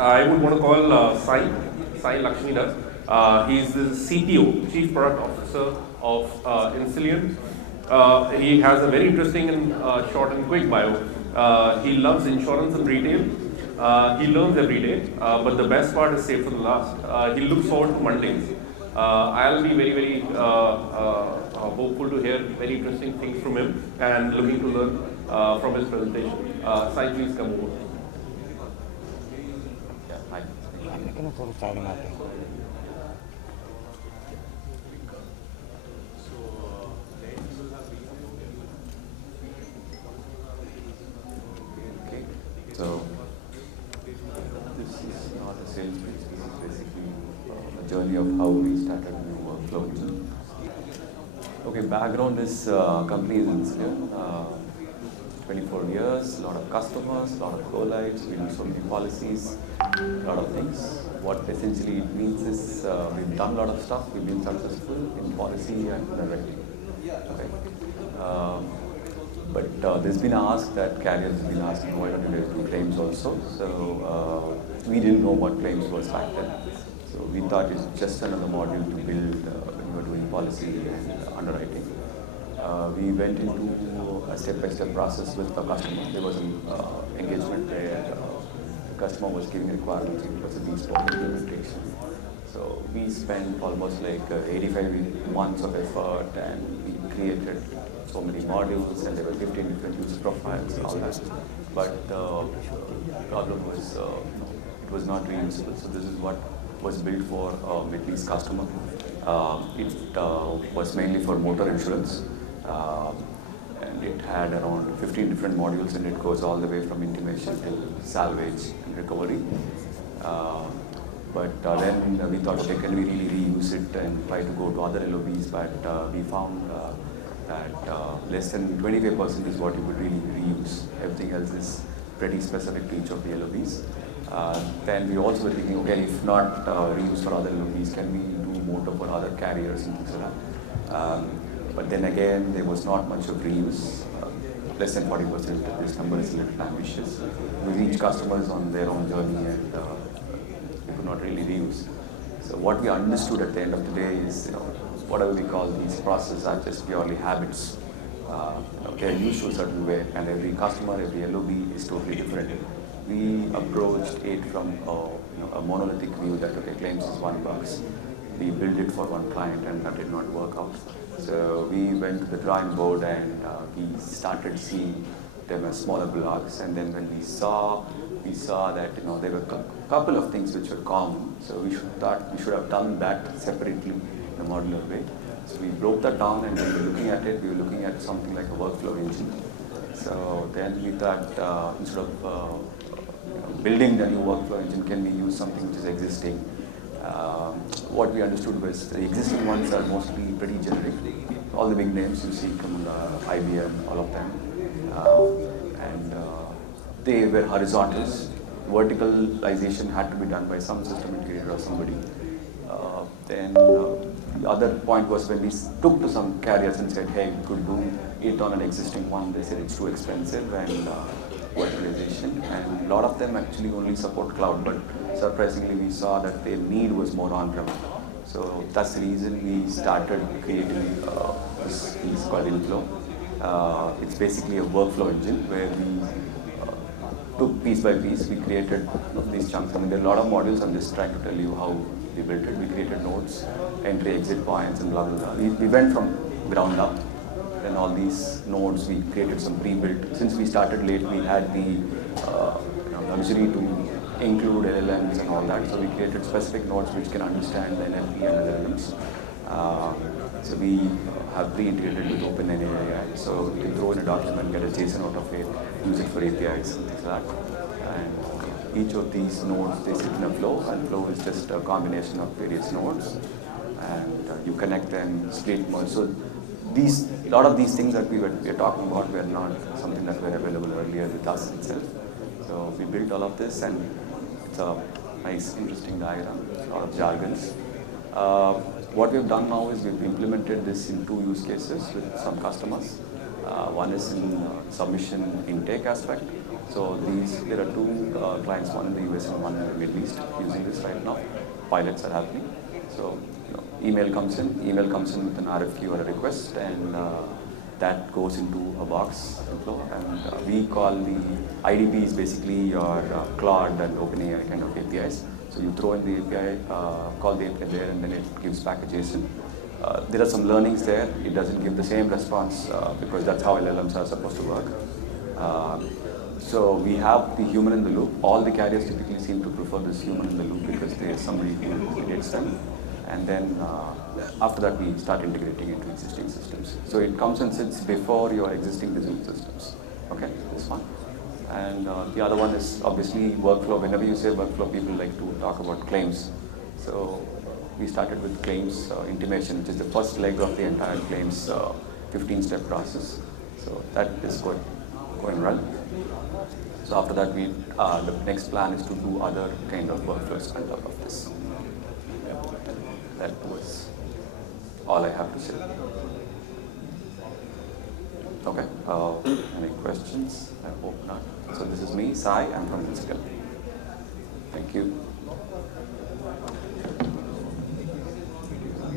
I would want to call Sai Lakshmidas. He's the CPO, Chief Product Officer of Insillion. He has a very interesting and short and quick bio. He loves insurance and retail. He learns every day, but the best part is saved for the last. He looks forward to Mondays. I'll be very hopeful to hear very interesting things from him and looking to learn from his presentation. Sai, please come over. Okay, so this is not a sales pitch, this is basically a journey of how we started a new workflow engine. Okay, background, this company is Insillion. 24 years, a lot of customers, a lot of go-lives, we do so many policies, a lot of things. What essentially it means is we've done a lot of stuff, we've been successful in policy and underwriting. Okay. But there's been asked that carriers have been asking why don't you guys do claims also. So we didn't know what claims was back then. So we thought it's just another module to build when we were doing policy and underwriting. We went into a step-by-step process with the customer. There was an engagement where the customer was giving requirements. It was a bespoke implementation. So we spent almost like 85 months of effort, and we created so many modules, and there were 15 different user profiles and all that. But the problem was it was not reusable. So this is what was built for Middle East customer. It was mainly for motor insurance. And it had around 15 different modules, and it goes all the way from intimation till salvage and recovery. But then we thought, okay, can we really reuse it and try to go to other LOBs? But we found that less than 25% is what you would really reuse. Everything else is pretty specific to each of the LOBs. Then we also were thinking, okay, if not reuse for other LOBs, can we do motor for other carriers and things like that? But then again, there was not much of reuse. Less than 40%. This number is a little ambitious. We reach customers on their own journey, and we could not really reuse. So what we understood at the end of the day is, whatever we call these processes are just purely habits. They are used to a certain way, and every customer, every LOB is totally different. We approached it from a monolithic view that, okay, claims is $1. We built it for one client, and that did not work out. So we went to the drawing board, and we started seeing them as smaller blocks. And then when we saw that there were a couple of things which were common. So we should have done that separately in a modular way. So we broke that down, and when we were looking at it, we were looking at something like a workflow engine. So then we thought instead of building the new workflow engine, can we use something which is existing? What we understood was the existing ones are mostly pretty generic. All the big names you see from IBM, all of them. And they were horizontals. Verticalization had to be done by some system integrator or somebody. Then the other point was when we took to some carriers and said, hey, we could do it on an existing one. They said it's too expensive and verticalization. And a lot of them actually only support cloud, but surprisingly we saw that their need was more on-prem. So that's the reason we started creating this piece called Inflow. It's basically a workflow engine where we took piece by piece, we created these chunks. I mean, there are a lot of modules. I'm just trying to tell you how we built it. We created nodes, entry, exit points, and blah, blah, blah. We went from ground up. Then all these nodes, we created some pre-built. Since we started late, we had the luxury to include LLMs and all that. So we created specific nodes which can understand the NLP and LLMs. So we have pre-integrated with OpenAI. So you can throw in a document, get a JSON out of it, use it for APIs and things like that. And each of these nodes, they sit in a flow, and flow is just a combination of various nodes. And you connect them, split, merge. So a lot of these things that we are talking about were not something that were available earlier with us itself. So we built all of this, and it's a nice, interesting diagram, a lot of jargons. What we've done now is we've implemented this in 2 use cases with some customers. One is in submission intake aspect. So there are two clients, one in the US and one in the Middle East, using this right now. Pilots are happening. So email comes in with an RFQ or a request, and that goes into a box Inflow, and we call the IDP is basically your Claude and OpenAI kind of APIs. So you throw in the API, call the API there, and then it gives back a JSON. There are some learnings there. It doesn't give the same response because that's how LLMs are supposed to work. So we have the human in the loop. All the carriers typically seem to prefer this human in the loop because there's somebody who validates them. And then after that, we start integrating into existing systems. So it comes and sits before your existing business systems. Okay, this one. And the other one is obviously workflow. Whenever you say workflow, people like to talk about claims. So we started with claims intimation, which is the first leg of the entire claims 15-step process. So that is going well. So after that, the next plan is to do other kind of workflows on top of this. That was all I have to say. Okay, any questions? I hope not. So this is me, Sai, I'm from Insillion. Thank you.